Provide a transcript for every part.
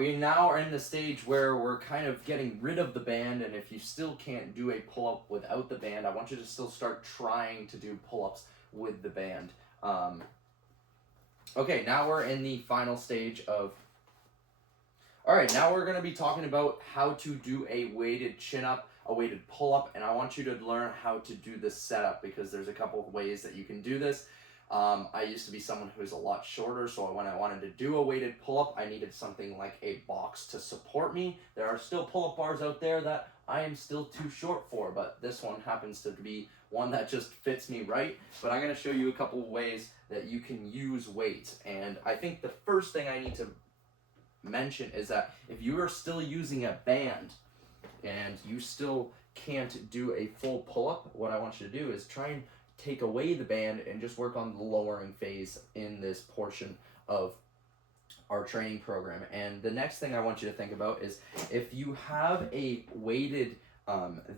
We now are in the stage where we're kind of getting rid of the band, and if you still can't do a pull-up without the band, I want you to still start trying to do pull-ups with the band. Okay, now we're in the final stage of... Alright, now we're going to be talking about how to do a weighted chin-up, a weighted pull-up, and I want you to learn how to do the setup, because there's a couple of ways that you can do this. I used to be someone who's a lot shorter, so when I wanted to do a weighted pull-up, I needed something like a box to support me. There are still pull-up bars out there that I am still too short for, but this one happens to be one that just fits me right. But I'm going to show you a couple of ways that you can use weight. And I think the first thing I need to mention is that if you are still using a band and you still can't do a full pull-up, what I want you to do is try and take away the band and just work on the lowering phase in this portion of our training program. And the next thing I want you to think about is if you have a weighted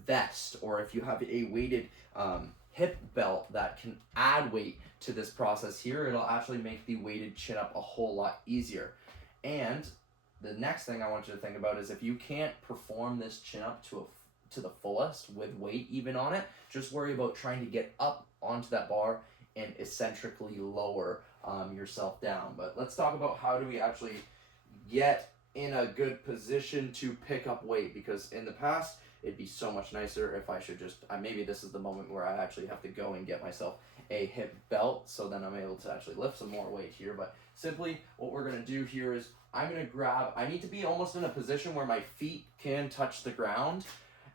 vest, or if you have a weighted hip belt that can add weight to this process here, it'll actually make the weighted chin up a whole lot easier. And the next thing I want you to think about is if you can't perform this chin up to the fullest with weight even on it, just worry about trying to get up onto that bar and eccentrically lower yourself down. But let's talk about how do we actually get in a good position to pick up weight, because in the past it'd be so much nicer if I should just, maybe this is the moment where I actually have to go and get myself a hip belt, so then I'm able to actually lift some more weight here. But simply what we're going to do here is I'm going to grab, I need to be almost in a position where my feet can touch the ground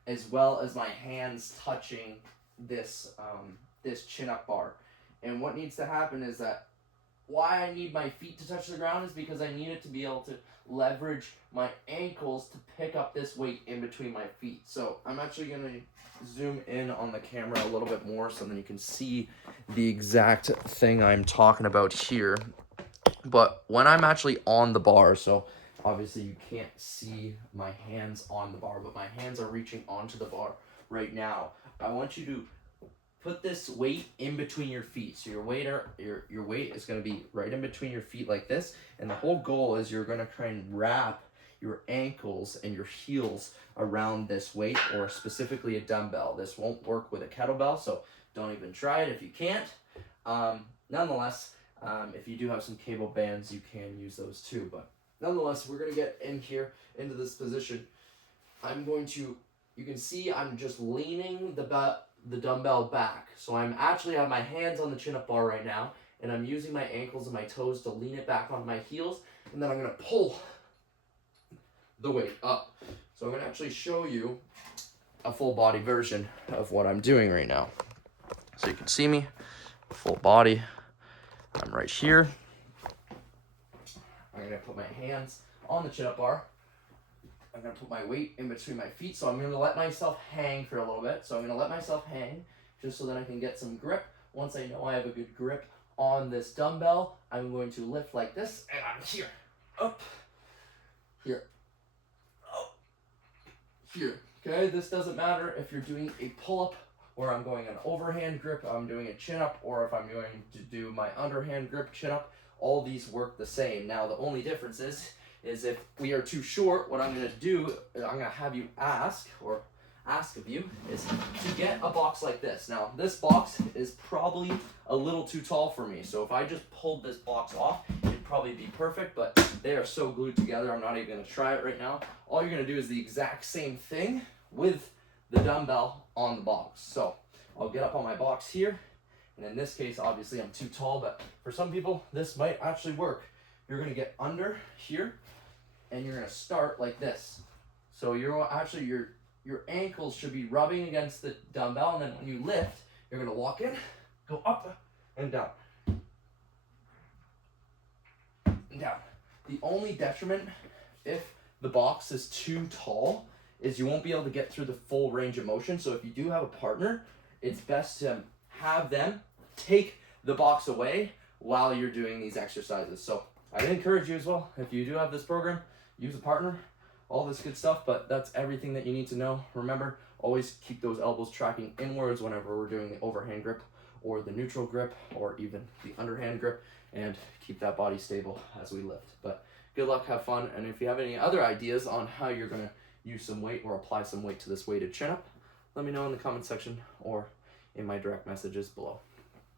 as well as my hands touching this this chin-up bar. And what needs to happen is that why I need my feet to touch the ground is because I need it to be able to leverage my ankles to pick up this weight in between my feet. So I'm actually going to zoom in on the camera a little bit more so then you can see the exact thing I'm talking about here. But when I'm actually on the bar, so obviously you can't see my hands on the bar, but my hands are reaching onto the bar right now. I want you to put this weight in between your feet. So your weight is going to be right in between your feet like this. And the whole goal is you're going to try and wrap your ankles and your heels around this weight, or specifically a dumbbell. This won't work with a kettlebell, so don't even try it if you can't. Nonetheless, if you do have some cable bands, you can use those too. But nonetheless, we're going to get in here into this position. You can see I'm just leaning the dumbbell back. So I'm actually have my hands on the chin-up bar right now, and I'm using my ankles and my toes to lean it back onto my heels, and then I'm going to pull the weight up. So I'm going to actually show you a full body version of what I'm doing right now. So you can see me, full body. I'm right here. I'm going to put my hands on the chin-up bar. I'm going to put my weight in between my feet, so I'm going to let myself hang for a little bit. So I'm going to let myself hang just so that I can get some grip. Once I know I have a good grip on this dumbbell, I'm going to lift like this, and I'm here, up, here, up, here. Okay, this doesn't matter if you're doing a pull-up, or I'm going an overhand grip, I'm doing a chin-up, or if I'm going to do my underhand grip chin-up. All these work the same. Now, the only difference is if we are too short, what I'm going to do, I'm going to have you ask of you, is to get a box like this. Now, this box is probably a little too tall for me, so if I just pulled this box off, it'd probably be perfect, but they are so glued together, I'm not even going to try it right now. All you're going to do is the exact same thing with the dumbbell on the box. So I'll get up on my box here, and in this case, obviously I'm too tall, but for some people, this might actually work. You're going to get under here, and you're going to start like this. So your ankles should be rubbing against the dumbbell, and then when you lift, you're going to walk in, go up and down. And down. The only detriment if the box is too tall is you won't be able to get through the full range of motion. So if you do have a partner, it's best to have them take the box away while you're doing these exercises. So I'd encourage you as well, if you do have this program, use a partner, all this good stuff, but that's everything that you need to know. Remember, always keep those elbows tracking inwards whenever we're doing the overhand grip or the neutral grip or even the underhand grip, and keep that body stable as we lift. But Good luck, have fun, and if you have any other ideas on how you're going to use some weight or apply some weight to this weighted chin-up, let me know in the comment section or in my direct messages below.